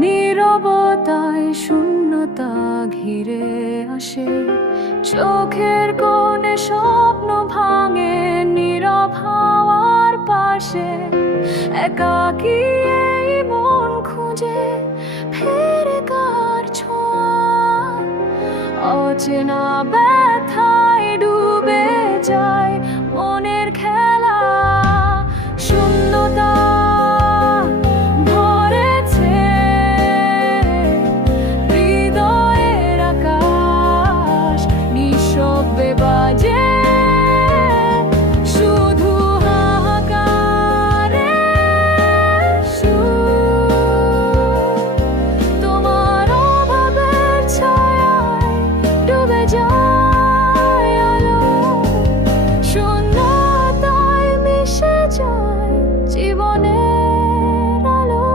নীরবতায় শূন্যতা ঘিরে আসে, চোখের কোণে স্বপ্ন ভাঙে নীরব হাওয়ার পাশে। একাকী এই মন খুঁজে ফেরে কার ছোঁয়া, অচেনা ব্যথায় ডুবে যায় মনের খেলা। শূন্যতা ভরেছে হৃদয়ের আকাশ, নিঃশব্দে বাজে শুধু হাহাকারের সুর। তোমার অভাবের ছায়ায় ডুবে যায় আলো, শূন্যতায় মিশে যায় জীবনের আলো।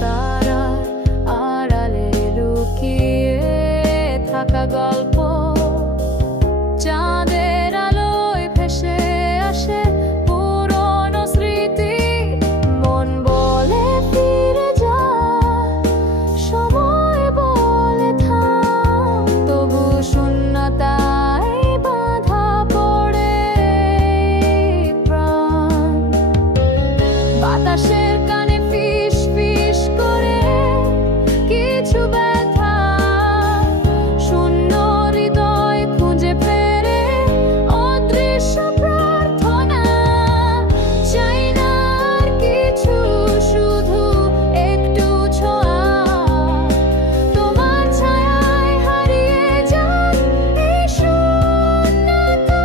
তারার আড়ালে লুকিয়ে থাকা গল্প, চাঁদের আলোয় ভেসে আসে পুরনো স্মৃতি। মন বলে ফিরে যা, সময় বলে থাম, তবু শূন্যতায় বাঁধা পড়ে প্রাণ। বাতাসের কানে ফিস ফিস করে কিছু ব্যথা, শূন্য হৃদয় খুঁজে ফেরে অদৃশ্য প্রার্থনা। চাই না আর কিছু, শুধু একটু ছোঁয়া, তোমার ছায়ায় হারিয়ে যায় এই শূন্যতা।